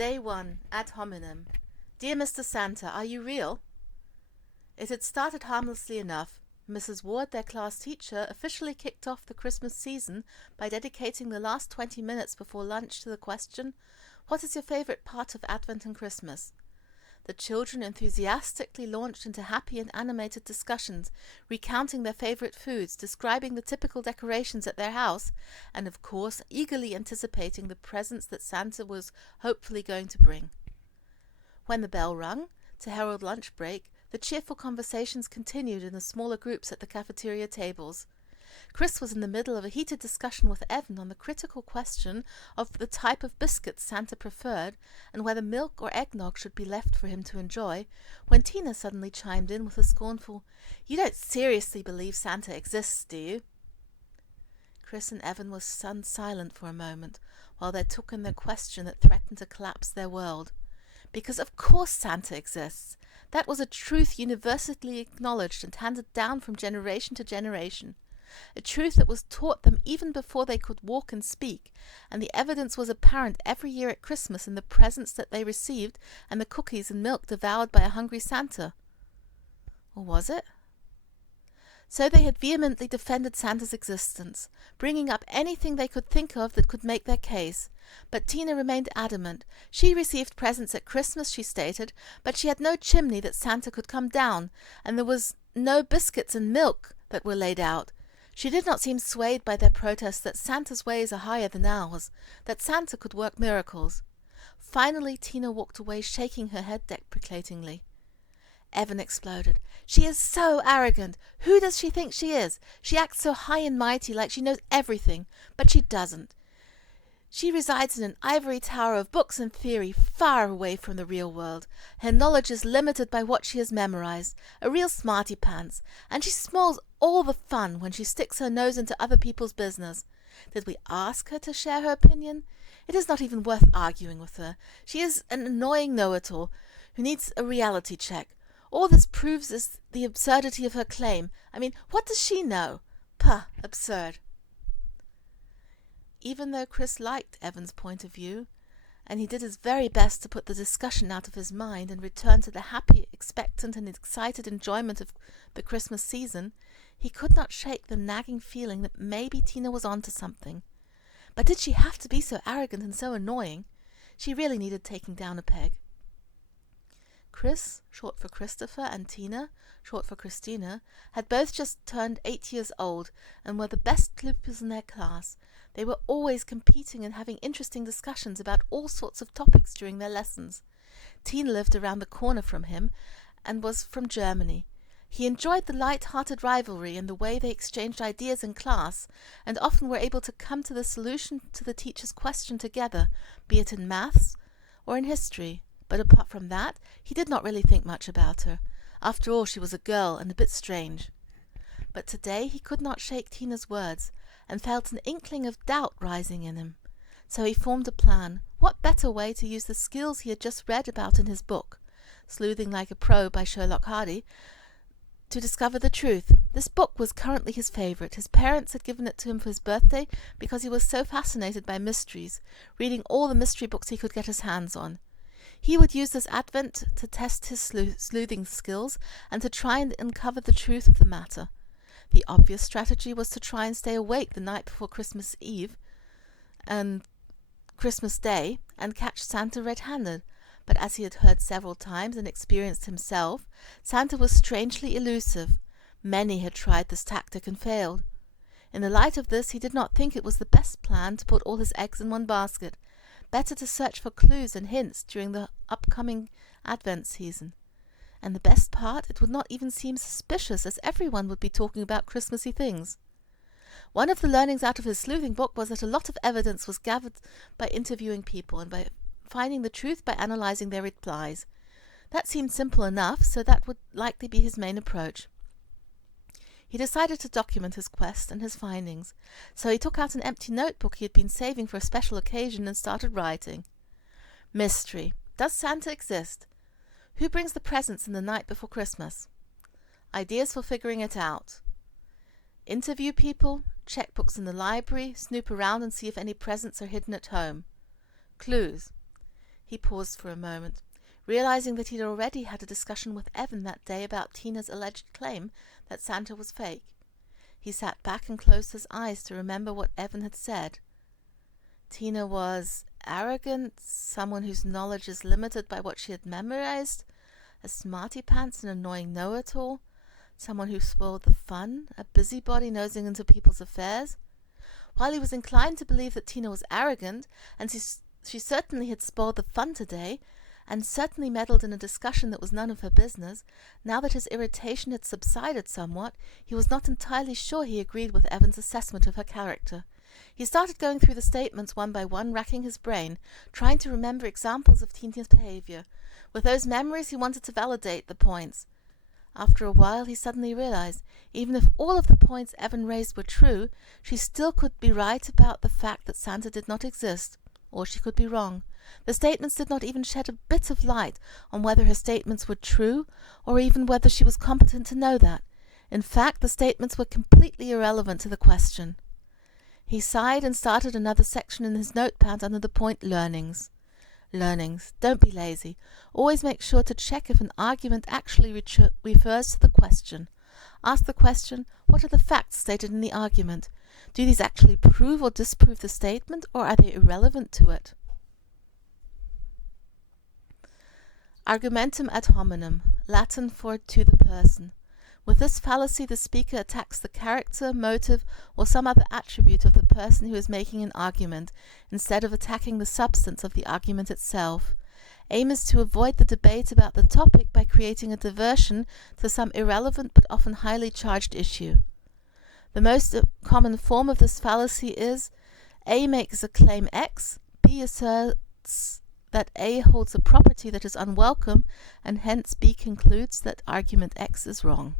Day 1. Ad hominem. Dear Mr. Santa, are you real? It had started harmlessly enough. Mrs. Ward, their class teacher, officially kicked off the Christmas season by dedicating the last 20 minutes before lunch to the question, "What is your favorite part of Advent and Christmas?" The children enthusiastically launched into happy and animated discussions, recounting their favorite foods, describing the typical decorations at their house, and of course eagerly anticipating the presents that Santa was hopefully going to bring. When the bell rung to herald lunch break, the cheerful conversations continued in the smaller groups at the cafeteria tables. Chris was in the middle of a heated discussion with Evan on the critical question of the type of biscuits Santa preferred and whether milk or eggnog should be left for him to enjoy, when Tina suddenly chimed in with a scornful, "You don't seriously believe Santa exists, do you?" Chris and Evan were stunned silent for a moment while they took in the question that threatened to collapse their world. Because of course Santa exists. That was a truth universally acknowledged and handed down from generation to generation. A truth that was taught them even before they could walk and speak, and the evidence was apparent every year at Christmas in the presents that they received and the cookies and milk devoured by a hungry Santa. Or was it? So they had vehemently defended Santa's existence, bringing up anything they could think of that could make their case. But Tina remained adamant. She received presents at Christmas, she stated, but she had no chimney that Santa could come down, and there was no biscuits and milk that were laid out. She did not seem swayed by their protests that Santa's ways are higher than ours, that Santa could work miracles. Finally, Tina walked away, shaking her head deprecatingly. Evan exploded. "She is so arrogant. Who does she think she is? She acts so high and mighty, like she knows everything, but she doesn't. She resides in an ivory tower of books and theory, far away from the real world. Her knowledge is limited by what she has memorized, a real smarty pants, and she spoils all the fun when she sticks her nose into other people's business. Did we ask her to share her opinion? It is not even worth arguing with her. She is an annoying know-it-all who needs a reality check. All this proves is the absurdity of her claim. I mean, what does she know? Pah, absurd." Even though Chris liked Evan's point of view, and he did his very best to put the discussion out of his mind and return to the happy, expectant, and excited enjoyment of the Christmas season, he could not shake the nagging feeling that maybe Tina was on to something. But did she have to be so arrogant and so annoying? She really needed taking down a peg. Chris, short for Christopher, and Tina, short for Christina, had both just turned 8 years old and were the best pupils in their class. They were always competing and having interesting discussions about all sorts of topics during their lessons. Tina lived around the corner from him and was from Germany. He enjoyed the light-hearted rivalry and the way they exchanged ideas in class, and often were able to come to the solution to the teacher's question together, be it in maths or in history. But apart from that, he did not really think much about her. After all, she was a girl and a bit strange. But today he could not shake Tina's words, and felt an inkling of doubt rising in him. So he formed a plan. What better way to use the skills he had just read about in his book, Sleuthing Like a Pro by Sherlock Hardy, to discover the truth? This book was currently his favorite. His parents had given it to him for his birthday because he was so fascinated by mysteries, reading all the mystery books he could get his hands on. He would use this Advent to test his sleuthing skills and to try and uncover the truth of the matter. The obvious strategy was to try and stay awake the night before Christmas Eve and Christmas Day and catch Santa red-handed. But as he had heard several times and experienced himself, Santa was strangely elusive. Many had tried this tactic and failed. In the light of this, he did not think it was the best plan to put all his eggs in one basket. Better to search for clues and hints during the upcoming Advent season. And the best part, it would not even seem suspicious, as everyone would be talking about Christmassy things. One of the learnings out of his sleuthing book was that a lot of evidence was gathered by interviewing people and by finding the truth by analyzing their replies. That seemed simple enough, so that would likely be his main approach. He decided to document his quest and his findings, so he took out an empty notebook he had been saving for a special occasion and started writing. Mystery. Does Santa exist? Who brings the presents in the night before Christmas? Ideas for figuring it out. Interview people, check books in the library, snoop around and see if any presents are hidden at home. Clues. He paused for a moment, realizing that he'd already had a discussion with Evan that day about Tina's alleged claim that Santa was fake. He sat back and closed his eyes to remember what Evan had said. Tina was arrogant, someone whose knowledge is limited by what she had memorized, a smarty-pants and annoying know-it-all, someone who spoiled the fun, a busybody nosing into people's affairs. While he was inclined to believe that Tina was arrogant, and she certainly had spoiled the fun today, and certainly meddled in a discussion that was none of her business, now that his irritation had subsided somewhat, he was not entirely sure he agreed with Evan's assessment of her character. He started going through the statements one by one, racking his brain, trying to remember examples of Tina's behavior. With those memories, he wanted to validate the points. After a while, he suddenly realized, even if all of the points Evan raised were true, she still could be right about the fact that Santa did not exist, or she could be wrong. The statements did not even shed a bit of light on whether her statements were true, or even whether she was competent to know that. In fact, the statements were completely irrelevant to the question. He sighed and started another section in his notepad under the point Learnings. Learnings. Don't be lazy. Always make sure to check if an argument actually refers to the question. Ask the question, what are the facts stated in the argument? Do these actually prove or disprove the statement, or are they irrelevant to it? Argumentum ad hominem, Latin for to the person. With this fallacy, the speaker attacks the character, motive, or some other attribute of the person who is making an argument, instead of attacking the substance of the argument itself. Aim is to avoid the debate about the topic by creating a diversion to some irrelevant but often highly charged issue. The most common form of this fallacy is: A makes a claim X, B asserts that A holds a property that is unwelcome, and hence B concludes that argument X is wrong.